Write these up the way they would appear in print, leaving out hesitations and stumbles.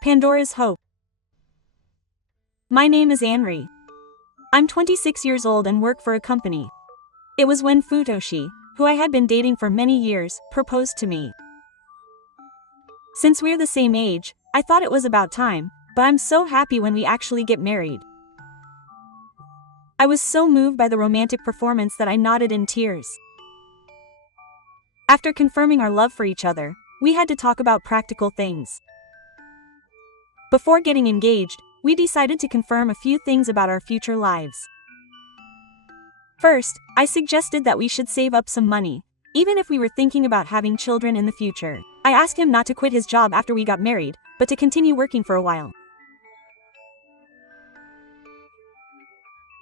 Pandora's Hope. My name is Anri. I'm 26 years old and work for a company. It was when Futoshi, who I had been dating for many years, proposed to me. Since we're the same age, I thought it was about time, but I'm so happy when we actually get married. I was so moved by the romantic performance that I nodded in tears. After confirming our love for each other, we had to talk about practical things. Before getting engaged, we decided to confirm a few things about our future lives. First, I suggested that we should save up some money, even if we were thinking about having children in the future. I asked him not to quit his job after we got married, but to continue working for a while.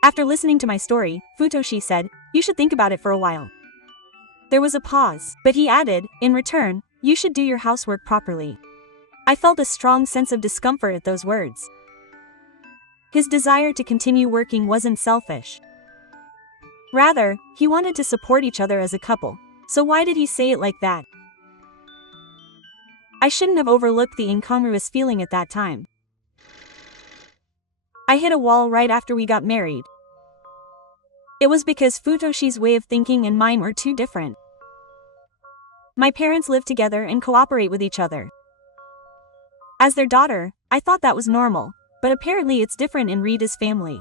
After listening to my story, Futoshi said, "You should think about it for a while." There was a pause, but he added, "In return, you should do your housework properly." I felt a strong sense of discomfort at those words. His desire to continue working wasn't selfish. Rather, he wanted to support each other as a couple, so why did he say it like that? I shouldn't have overlooked the incongruous feeling at that time. I hit a wall right after we got married. It was because Futoshi's way of thinking and mine were too different. My parents live together and cooperate with each other. As their daughter, I thought that was normal, but apparently it's different in Rita's family.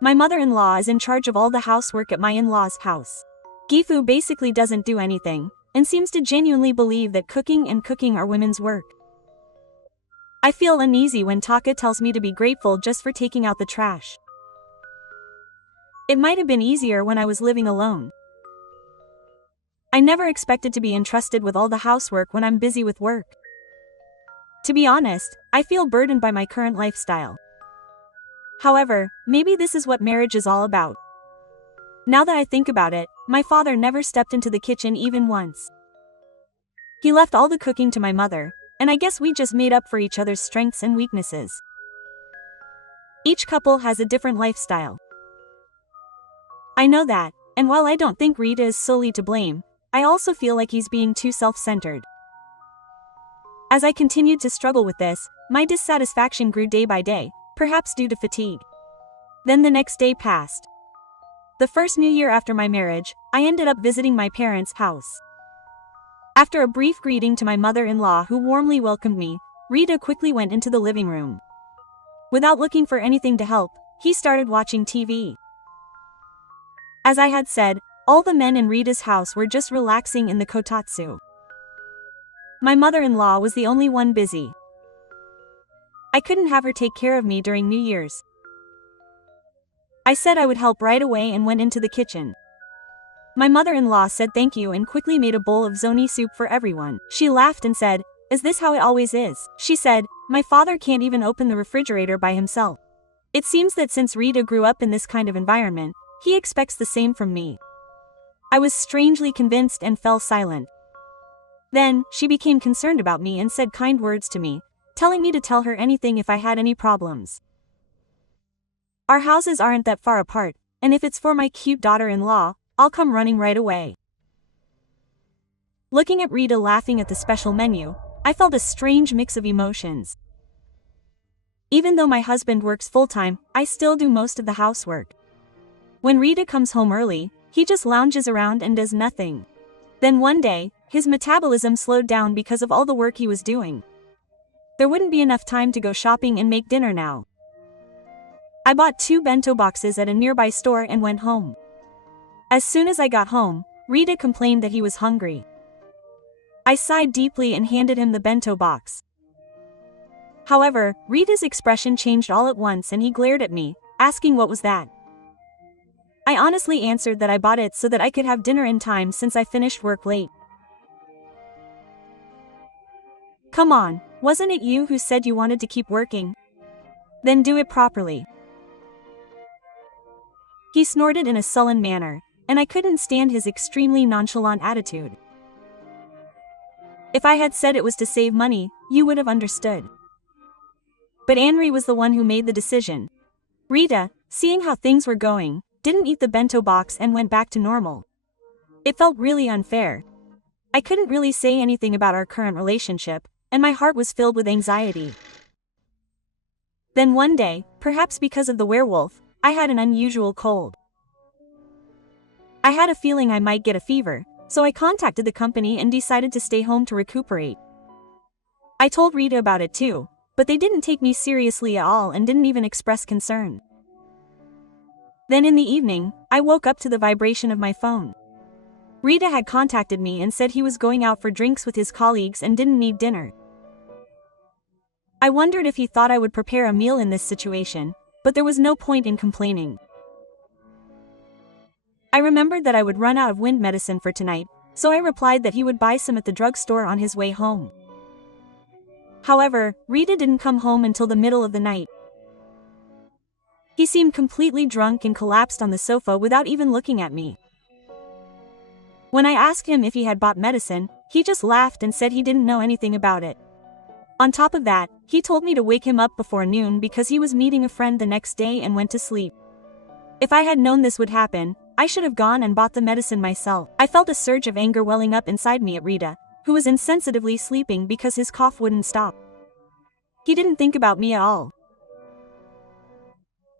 My mother-in-law is in charge of all the housework at my in-laws' house. Gifu basically doesn't do anything, and seems to genuinely believe that cooking are women's work. I feel uneasy when Taka tells me to be grateful just for taking out the trash. It might have been easier when I was living alone. I never expected to be entrusted with all the housework when I'm busy with work. To be honest, I feel burdened by my current lifestyle. However, maybe this is what marriage is all about. Now that I think about it, my father never stepped into the kitchen even once. He left all the cooking to my mother, and I guess we just made up for each other's strengths and weaknesses. Each couple has a different lifestyle. I know that, and while I don't think Rita is solely to blame, I also feel like he's being too self-centered. As I continued to struggle with this, my dissatisfaction grew day by day, perhaps due to fatigue. Then the next day passed. The first New Year after my marriage, I ended up visiting my parents' house. After a brief greeting to my mother-in-law who warmly welcomed me, Rita quickly went into the living room. Without looking for anything to help, he started watching TV. As I had said, all the men in Rita's house were just relaxing in the kotatsu. My mother-in-law was the only one busy. I couldn't have her take care of me during New Year's. I said I would help right away and went into the kitchen. My mother-in-law said thank you and quickly made a bowl of zoni soup for everyone. She laughed and said, "Is this how it always is?" She said, "My father can't even open the refrigerator by himself." It seems that since Rita grew up in this kind of environment, he expects the same from me. I was strangely convinced and fell silent. Then, she became concerned about me and said kind words to me, telling me to tell her anything if I had any problems. Our houses aren't that far apart, and if it's for my cute daughter-in-law, I'll come running right away. Looking at Rita laughing at the special menu, I felt a strange mix of emotions. Even though my husband works full-time, I still do most of the housework. When Rita comes home early, he just lounges around and does nothing. Then one day, his metabolism slowed down because of all the work he was doing. There wouldn't be enough time to go shopping and make dinner now. I bought 2 bento boxes at a nearby store and went home. As soon as I got home, Rita complained that he was hungry. I sighed deeply and handed him the bento box. However, Rita's expression changed all at once and he glared at me, asking what was that. I honestly answered that I bought it so that I could have dinner in time since I finished work late. "Come on, wasn't it you who said you wanted to keep working? Then do it properly." He snorted in a sullen manner, and I couldn't stand his extremely nonchalant attitude. If I had said it was to save money, you would have understood. But Anri was the one who made the decision. Rita, seeing how things were going, didn't eat the bento box and went back to normal. It felt really unfair. I couldn't really say anything about our current relationship, and my heart was filled with anxiety. Then one day, perhaps because of the werewolf, I had an unusual cold. I had a feeling I might get a fever, so I contacted the company and decided to stay home to recuperate. I told Rita about it too, but they didn't take me seriously at all and didn't even express concern. Then in the evening, I woke up to the vibration of my phone. Rita had contacted me and said he was going out for drinks with his colleagues and didn't need dinner. I wondered if he thought I would prepare a meal in this situation, but there was no point in complaining. I remembered that I would run out of wind medicine for tonight, so I replied that he would buy some at the drugstore on his way home. However, Rita didn't come home until the middle of the night. He seemed completely drunk and collapsed on the sofa without even looking at me. When I asked him if he had bought medicine, he just laughed and said he didn't know anything about it. On top of that, he told me to wake him up before noon because he was meeting a friend the next day and went to sleep. If I had known this would happen, I should have gone and bought the medicine myself. I felt a surge of anger welling up inside me at Rita, who was insensitively sleeping because his cough wouldn't stop. He didn't think about me at all.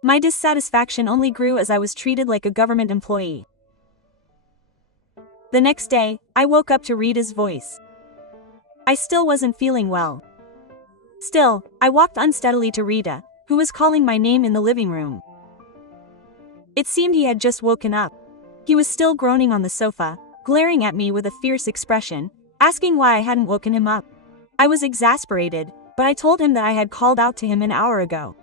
My dissatisfaction only grew as I was treated like a government employee. The next day, I woke up to Rita's voice. I still wasn't feeling well. Still, I walked unsteadily to Rita, who was calling my name in the living room. It seemed he had just woken up. He was still groaning on the sofa, glaring at me with a fierce expression, asking why I hadn't woken him up. I was exasperated, but I told him that I had called out to him an hour ago.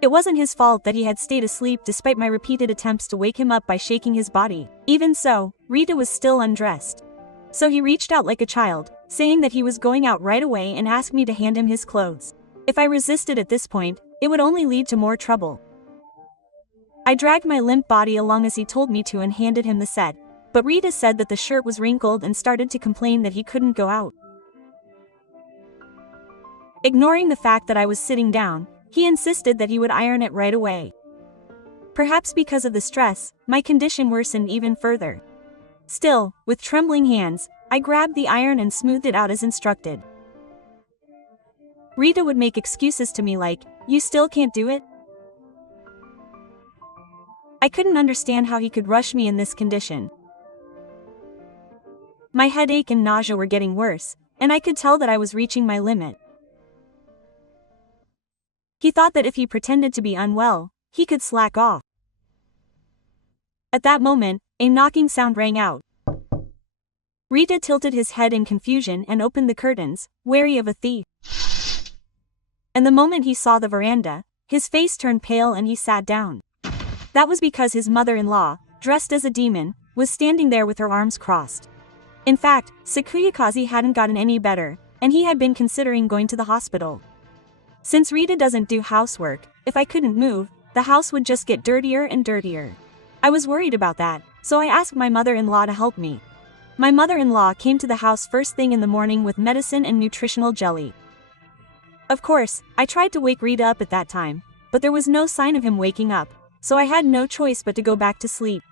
It wasn't his fault that he had stayed asleep despite my repeated attempts to wake him up by shaking his body. Even so, Rita was still undressed. So he reached out like a child, saying that he was going out right away and asked me to hand him his clothes. If I resisted at this point, it would only lead to more trouble. I dragged my limp body along as he told me to and handed him the set, but Rita said that the shirt was wrinkled and started to complain that he couldn't go out. Ignoring the fact that I was sitting down, he insisted that he would iron it right away. Perhaps because of the stress, my condition worsened even further. Still, with trembling hands, I grabbed the iron and smoothed it out as instructed. Rita would make excuses to me like, "You still can't do it?" I couldn't understand how he could rush me in this condition. My headache and nausea were getting worse, and I could tell that I was reaching my limit. He thought that if he pretended to be unwell, he could slack off. At that moment, a knocking sound rang out. Rita tilted his head in confusion and opened the curtains, wary of a thief. And the moment he saw the veranda, his face turned pale and he sat down. That was because his mother-in-law, dressed as a demon, was standing there with her arms crossed. In fact, Sakuyakaze hadn't gotten any better, and he had been considering going to the hospital. Since Rita doesn't do housework, if I couldn't move, the house would just get dirtier and dirtier. I was worried about that, so I asked my mother-in-law to help me. My mother-in-law came to the house first thing in the morning with medicine and nutritional jelly. Of course, I tried to wake Rita up at that time, but there was no sign of him waking up, so I had no choice but to go back to sleep.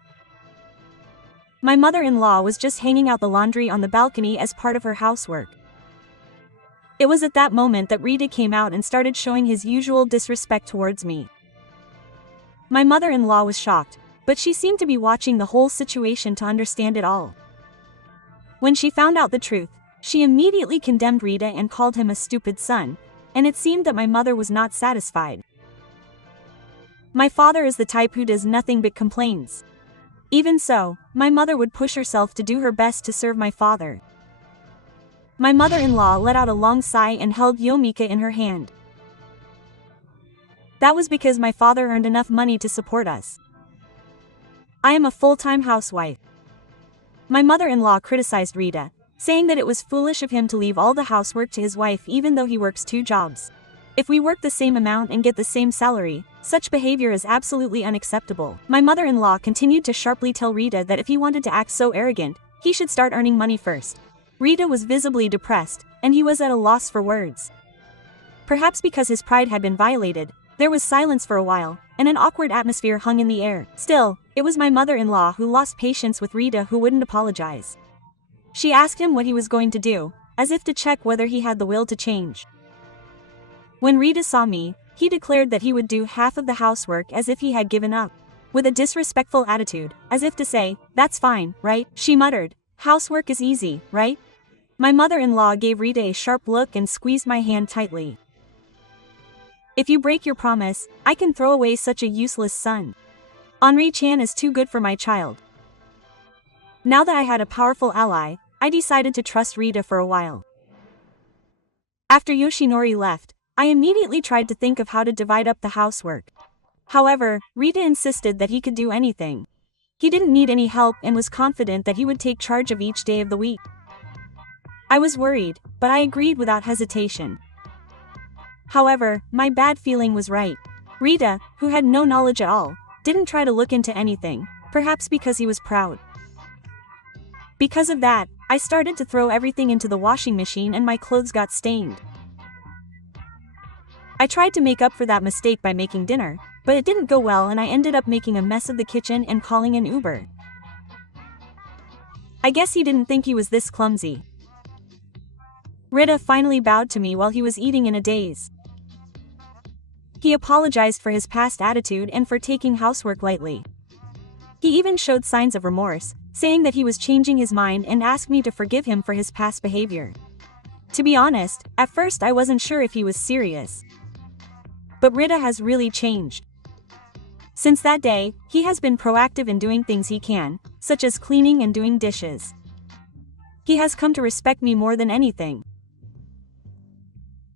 My mother-in-law was just hanging out the laundry on the balcony as part of her housework. It was at that moment that Rita came out and started showing his usual disrespect towards me. My mother-in-law was shocked, but she seemed to be watching the whole situation to understand it all. When she found out the truth, she immediately condemned Rita and called him a stupid son, and it seemed that my mother was not satisfied. My father is the type who does nothing but complains. Even so, my mother would push herself to do her best to serve my father. My mother-in-law let out a long sigh and held Yomika in her hand. That was because my father earned enough money to support us. I am a full-time housewife. My mother-in-law criticized Rita, saying that it was foolish of him to leave all the housework to his wife even though he works 2 jobs. If we work the same amount and get the same salary, such behavior is absolutely unacceptable. My mother-in-law continued to sharply tell Rita that if he wanted to act so arrogant, he should start earning money first. Rita was visibly depressed, and he was at a loss for words. Perhaps because his pride had been violated, there was silence for a while, and an awkward atmosphere hung in the air. Still, it was my mother-in-law who lost patience with Rita, who wouldn't apologize. She asked him what he was going to do, as if to check whether he had the will to change. When Rita saw me, he declared that he would do half of the housework as if he had given up. With a disrespectful attitude, as if to say, "That's fine, right?" She muttered, "Housework is easy, right?" My mother-in-law gave Rita a sharp look and squeezed my hand tightly. "If you break your promise, I can throw away such a useless son. Henri-chan is too good for my child." Now that I had a powerful ally, I decided to trust Rita for a while. After Yoshinori left, I immediately tried to think of how to divide up the housework. However, Rita insisted that he could do anything. He didn't need any help and was confident that he would take charge of each day of the week. I was worried, but I agreed without hesitation. However, my bad feeling was right. Rita, who had no knowledge at all, didn't try to look into anything, perhaps because he was proud. Because of that, I started to throw everything into the washing machine and my clothes got stained. I tried to make up for that mistake by making dinner, but it didn't go well and I ended up making a mess of the kitchen and calling an Uber. I guess he didn't think he was this clumsy. Rita finally bowed to me while he was eating in a daze. He apologized for his past attitude and for taking housework lightly. He even showed signs of remorse, saying that he was changing his mind and asked me to forgive him for his past behavior. To be honest, at first I wasn't sure if he was serious. But Rita has really changed. Since that day, he has been proactive in doing things he can, such as cleaning and doing dishes. He has come to respect me more than anything.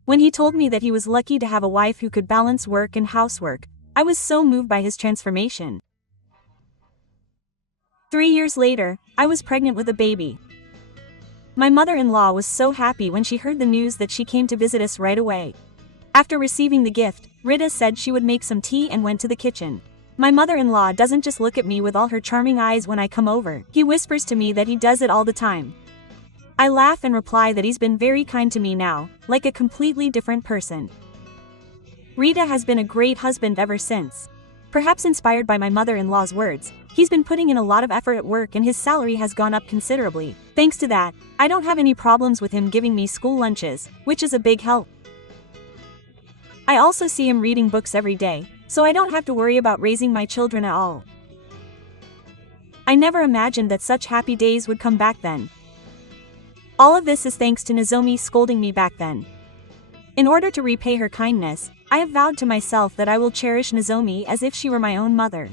When he told me that he was lucky to have a wife who could balance work and housework, I was so moved by his transformation. 3 years later, I was pregnant with a baby. My mother-in-law was so happy when she heard the news that she came to visit us right away. After receiving the gift, Rita said she would make some tea and went to the kitchen. My mother-in-law doesn't just look at me with all her charming eyes when I come over, he whispers to me that he does it all the time. I laugh and reply that he's been very kind to me now, like a completely different person. Rita has been a great husband ever since. Perhaps inspired by my mother-in-law's words, he's been putting in a lot of effort at work and his salary has gone up considerably. Thanks to that, I don't have any problems with him giving me school lunches, which is a big help. I also see him reading books every day, so I don't have to worry about raising my children at all. I never imagined that such happy days would come back then. All of this is thanks to Nozomi scolding me back then. In order to repay her kindness, I have vowed to myself that I will cherish Nozomi as if she were my own mother.